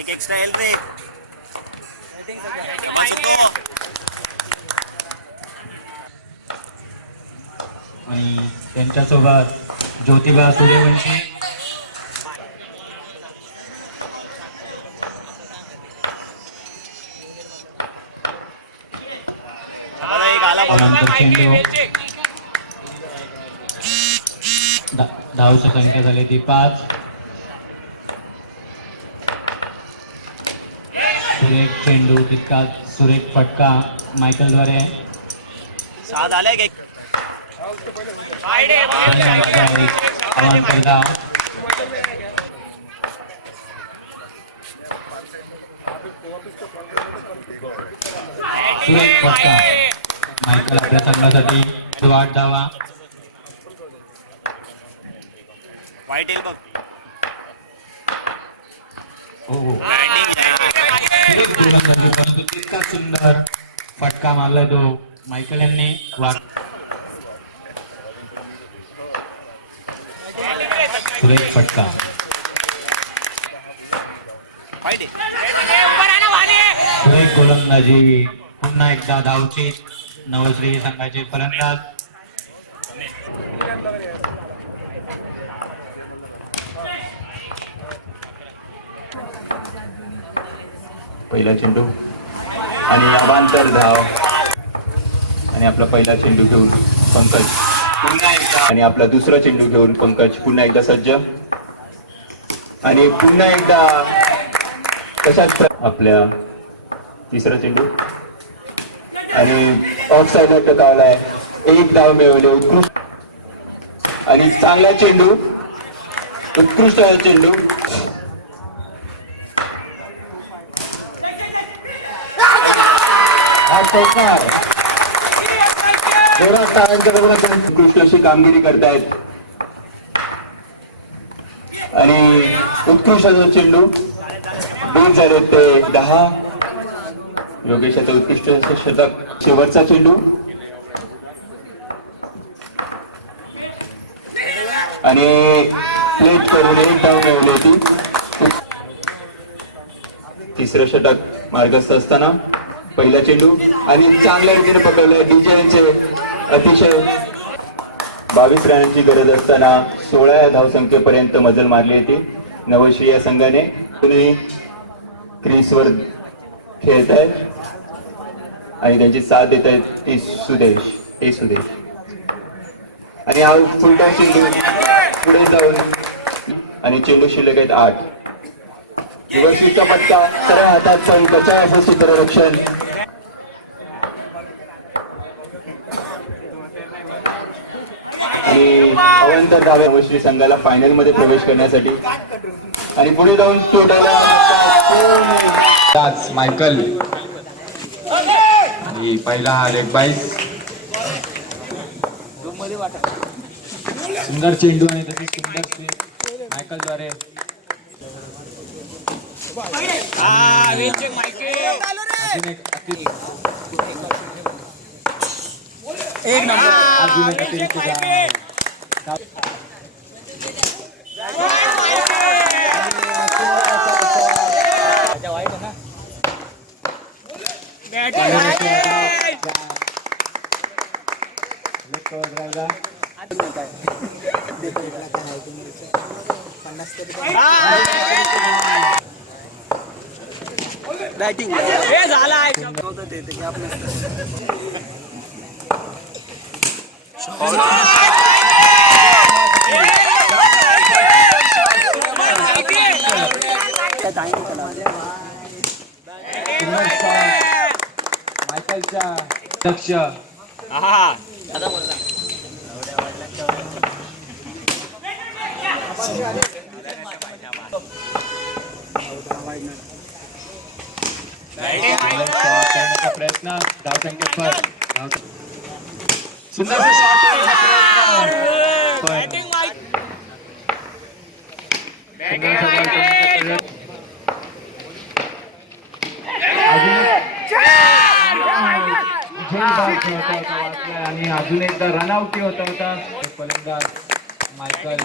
एक एक्स्ट्रा येईल रे. आणि त्यांच्यासोबत ज्योतिबा सूर्यवंशी. चेंडू धावची संख्या झाली ती 5. सुरेख चेंडू तितका सुरेख फटका मायकलद्वारे. अवांतर धाव. सुरेख फटका मायकल आपल्या संघासाठी 8 धावा. वाईट येईल बघ. हो परंतु तितका सुंदर फटका मारला तो मायकल यांनी. सुरेख फटका. सुरेख गोलंदाजी. पुन्हा एकदा धावची नवश्री संघाचे फलंदाज. पहिला चेंडू आणि अवांतर धाव. आणि आपला पहिला चेंडू घेऊन पंकज पुन्हा एकदा. आणि आपला दुसरा चेंडू घेऊन पंकज पुन्हा एकदा सज्ज. आणि पुन्हा एकदा तशाच आपल्या तिसरा चेंडू आणि ऑफ साईडला टकावलाय. 1 धाव मिळवले. उत्कृष्ट आणि चांगला चेंडू. उत्कृष्ट चेंडू. उत्कृष्ट अशी कामगिरी करतायत. आणि उत्कृष्ट चेंडू. 2 झाले ते 10. योगेशाचं उत्कृष्ट शतक. शेवटचा चेंडू आणि प्लेट करून 1 धाव मिळवली होती. तिसरं षटक मार्गस्थ असताना पहिला चेंडू आणि चांगल्या रीतीने पकडलाय. डीजेचे अतिशय 22 रनांची गरज असताना 16 धावसंख्येपर्यंत मजल मारली होती नवश्री या संघाने. कुणी क्रीजवर खेळत आहेत आणि त्यांची साथ देत आहेत ती सुदेश. आणि हा फुलटा चेंडू पुढे जाऊन आणि चेंडू शिल्लक आहेत 8. दिवसवीचा पट्टा सरळ हातात पण त्याच्या क्षेत्ररक्षण. आणि अवांतर धावे नवश्री संघाला फायनल मध्ये प्रवेश करण्यासाठी. आणि पुढे जाऊन मायकल. आणि पहिला हा लेग बाईस. सुंदर चेंडू आणि तशी सुंदर मायकलद्वारे. एक नंबर. अजून एक अतिरिक्त धाव. बॅटिंग हे झाला मायकलच्या लक्ष. करण्याचा प्रयत्न. धावसंख्येत सुंदर आणि अजून एकदा रनआउट होता फलंदाज मायकल.